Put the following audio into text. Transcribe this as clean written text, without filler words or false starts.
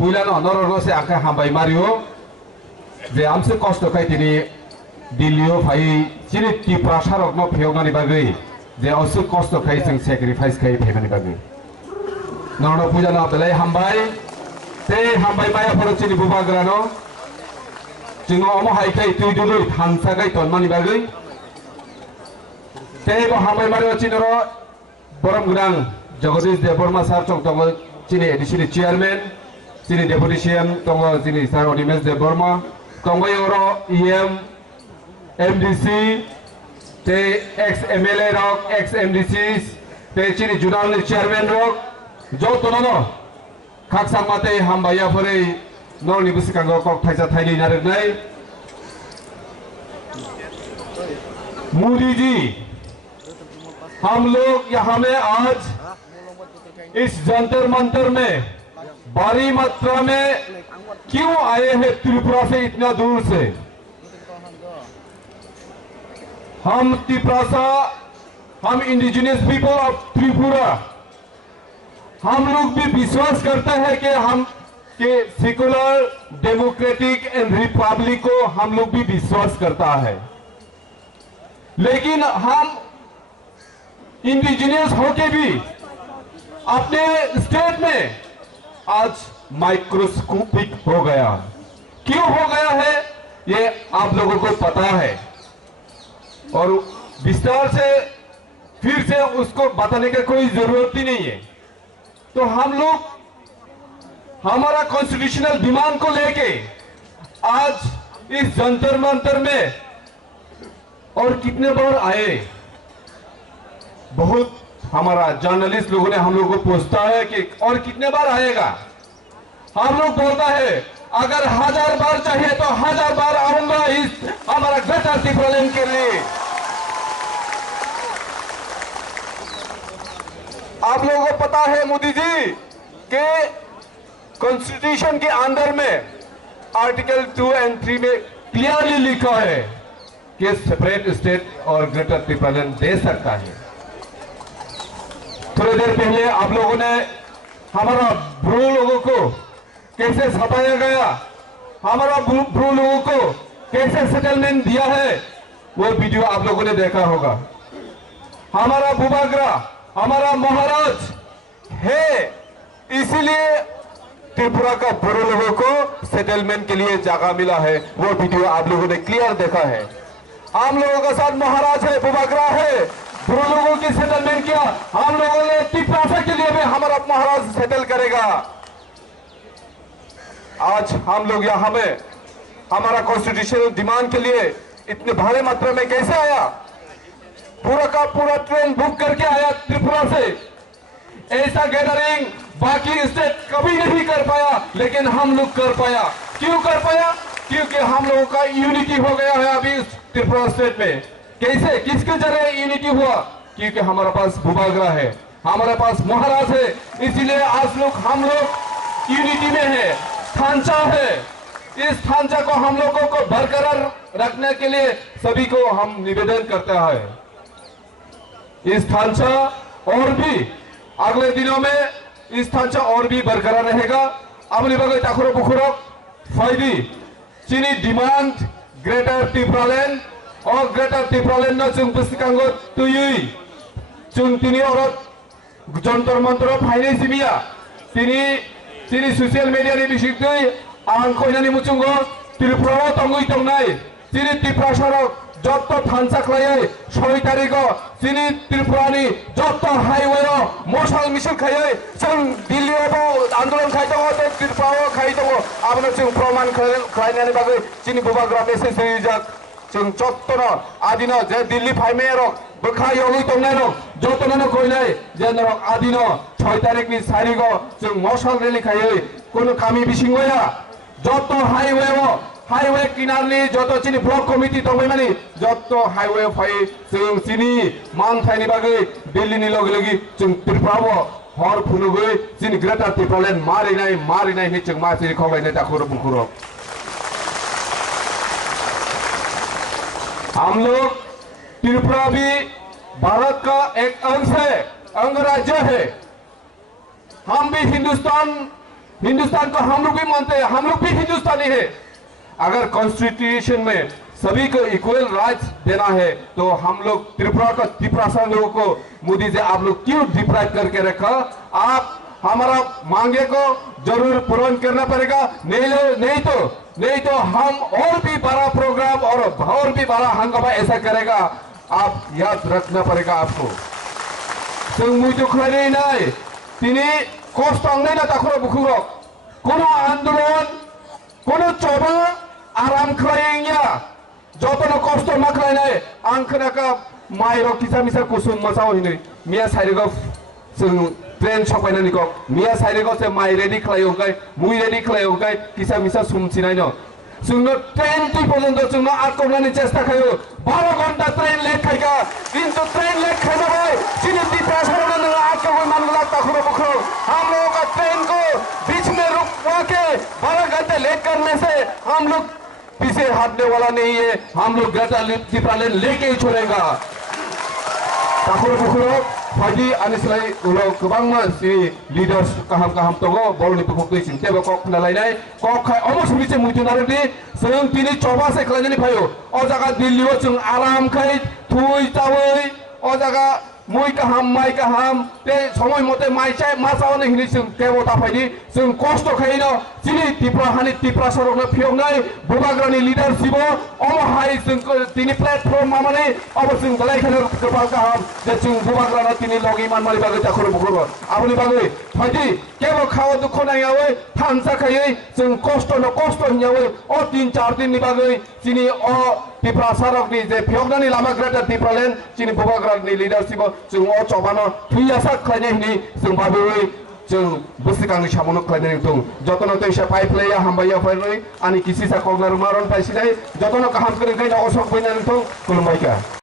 पुइलानो नरनो से आखे हामबाय मारियो जे आमसे कष्ट खाय तिनी दिल्लीओ फाइ चिनि त्रिपुरा सारकनो फेवनानि बागै जे असु कष्ट खाय जों सेक्रिफाइस खाय फेमानि बागै नरनो पुइलानो बेलाय हामबाय ते हामबाय माया फरो चिनि बुबाग्रानो जों अमो हायखाय तुइदुलै थानसा गाय तनमानि बागै ते हामबाय मारियो चिनरो बरम गुदां जगदीश देवबर्मा सार चंगतंग चिनि एडिशनल चेयरमैन चिनि डेपुटी सीएम तंग चिनि सार अनिमेश देवबर्मा तंगय ओरो ईएम एमडीसी ते एक्स एमएलए रक एक्स एमडीसी ते चिनि जुनाल चेयरमैन रक जो तोनो खाकसां माते हामबाया फरै नरनि बुसिकांगो कक थाइसा थाइनि नारनाय मोदी जी हम लोग यहाँ में आज इस जंतर मंतर में भारी मात्रा में क्यों आए हैं त्रिपुरा से इतना दूर से हम त्रिपुरा हम इंडिजिनियस पीपल ऑफ त्रिपुरा हम लोग भी विश्वास करते हैं कि हम के सेकुलर डेमोक्रेटिक एंड रिपब्लिक को हम लोग भी विश्वास करता है लेकिन हम इंडिजिनियस होके भी अपने स्टेट में आज माइक्रोस्कोपिक हो गया क्यों हो गया है ये आप लोगों को पता है और विस्तार से फिर से उसको बताने की कोई जरूरत ही नहीं है तो हम लोग हमारा कॉन्स्टिट्यूशनल डिमांड को लेके आज इस जंतर मंतर में और कितने बार आए बहुत हमारा जर्नलिस्ट लोगों ने हम लोग को पूछता है कि और कितने बार आएगा हम लोग बोलता है अगर 1000 बार चाहिए तो 1000 बार आऊंगा इस हमारा ग्रेटर त्रिपुरा के लिए आप लोगों को पता है मोदी जी कि कॉन्स्टिट्यूशन के अंदर में आर्टिकल 2 और 3 में क्लियरली लिखा है कि सेपरेट स्टेट और ग्रेटर त्रिपुरा दे सकता है थोड़ी देर पहले आप लोगों ने हमारा ब्रू लोगों को कैसे सताया गया हमारा ब्रू लोगों को कैसे सेटलमेंट दिया है वो वीडियो आप लोगों ने देखा होगा हमारा बुबाग्रा हमारा महाराज है इसीलिए त्रिपुरा का ब्रू लोगों को सेटलमेंट के लिए जगह मिला है वो वीडियो आप लोगों ने क्लियर देखा है हम लोगों का साथ महाराज है बुबाग्रा है ब्रू लोगों की सेटलमेंट किया हम लोगों ने त्रिपुरा के लिए भी हमारा महाराज सेटल करेगा आज हम लोग यहाँ में हमारा कॉन्स्टिट्यूशनल डिमांड के लिए इतने भारी मात्रा में कैसे आया पूरा का पूरा ट्रेन बुक करके आया त्रिपुरा से ऐसा गैदरिंग बाकी स्टेट कभी नहीं कर पाया लेकिन हम लोग कर पाया क्यों कर पाया क्योंकि हम लोगों का यूनिटी हो गया है अभी त्रिपुरा स्टेट में कैसे किसके जरिए यूनिटी हुआ क्योंकि हमारे पास बुबाग्रा है हमारे पास महाराज है इसीलिए आज हम लोग यूनिटी में है थांचा है इस थांचा को हम लोगों को बरकरार रखने के लिए सभी को हम निवेदन करते हैं इस थांचा और भी अगले दिनों में इस थांचा और भी बरकरार रहेगा अमली बगै ताखुरो बुखुरो फायदी चीनी डिमांड ग्रेटर त्रिपुरा और ग्रेटर त्रिपुरा न जों बुसिकांगो तुयुई जों तिनी और जंतर मंतर फाइने सिबिया तिनी सोशल मीडिया नि बिसिक्तै आं खयनानि मुचुंगो त्रिपुरा तंगै तंनाय तिनी त्रिपुरा सरक जत थानसा खलायै 6 तारिखो तिनी त्रिपुरानि जत हाईवे मशाल मिसल खायै जों दिल्लीआवबो आंदोलन खायदों त्रिपुराआव खायदों आबनो जों प्रमाण खायनायनि बागै तिनी बुबाग्रा मेसेज होजाक जों जत्तन आदिनो जे दिल्ली फाइमेर बखायोगै तंनाय जतननो खयनाय जे नरक आदिनो 6 तारिखनि सारिगो जों मशाल रेली खायै कोनो कामी बिसिंगया जत हाईवे किनारनि जत चिनी ब्लक कमिटी दंबाय माने जत हाईवे फाय जों चिनी मान थायनि बागै दिल्लीनि लगे लगे जों त्रिपुराआव हर फुनुगै चिनी ग्रेटर त्रिपुरा मारिनाय नि जों मासिरि खगायनाय दाखुरो बुखुरो हम लोग त्रिपुरा भी भारत का एक अंग राज्य है हम भी हिंदुस्तान हिंदुस्तान को हम लोग भी मानते हैं, हम लोग भी हिंदुस्तानी है। अगर कॉन्स्टिट्यूशन में सभी को इक्वल राइट्स देना है तो हम लोग त्रिपुरा लोगों को मोदी जी आप लोग क्यों डिप्राइव करके रखा? आप हमारा मांगे को जरूर पूर्ण करना पड़ेगा, नहीं तो हम और भी बड़ा प्रोग्राम और भी बड़ा हंगामा ऐसा करेगा। आप याद रखना पड़ेगा आपको। जों मुझे खाई नहीं तिनी कष्ट आंगने ना ताखुरा बुखुरो कोनो आंदोलन कोनो चोबा आराम खाएंगे जतन कष्ट मा खाई आं खोनाका माइरो किसा मिसा कुसुम मसाव हिनै मिया साइरेगो जों ट्रेन सफायनानै को मिया साइरेगो से माइ रेडी खालायोगाय मुइ रेडी खालायोगाय किसा मिसा सुमसिनाय न जोंनो ट्रेन तुइ पर्यन्त जोंनो आटकनानै चेष्टा खायो 12 घंटा ट्रेन लेट खायगा किन्तु ट्रेन लेट खायबाय जिनि त्रिपुरा सरकारनो आटकबाय मानगला ताखुरो बुखुरो हम लोगों का ट्रेन को बीच में रुकवा के 12 घंटे लेट करने से हम लोग पीछे हटने वाला नहीं है। हम लोग त्रिपुरा लेके ही छोड़ेगा। ताखुरो बुखुरो फाइदी आनिसलाई उलो गोबां लीडर्स गाहाम तंगो बरनि बुखुखै सिंतेबो कक नालायनाय कक खाय अलमोस्ट मिसे मुइथुनारदि जों तिनि चौबासे खालायनानै फायो अ जागा दिल्लीआव जों आराम खाय थुइ तावै अ जागा मुइ गाहाम माइ गाहाम ते समय मते माइ चाय मासावनो हिनि जों देवता फायदि जों कष्ट खायनो जिनि त्रिपुरा सरकनो फियनाय बुबाग्रानि लिडारशिप अम हाय जों तिनि प्लेटफर्म माने अब जों दलायखानो गोबां गाहाम जे जों बुबाग्रानो तिनि लगि मानमारि बागै ताखुरो बुखुरो आबनि बागै फायदि केबो खाव दुख नायावै थानसा खायै जों कष्ट हियावै अ 3-4 दिननि बागै जिनि अ त्रिपुरा सरकनि जे फियनानि लामा ग्रेटर त्रिपुरालेण्ड जिनि बुबाग्रानि लिडारशिप जों अ चबानो थुयासा खायनाय हिनि जों बाबै जों बुसिकांनि सामनो खायनाय दं जतन तैसा पाइपलाया हामबाया फायनै आनि किसिसा कगनार मारन पाइसिनाय जतन गाहाम करन गायना असक बैनानै दं खुलुमबायका।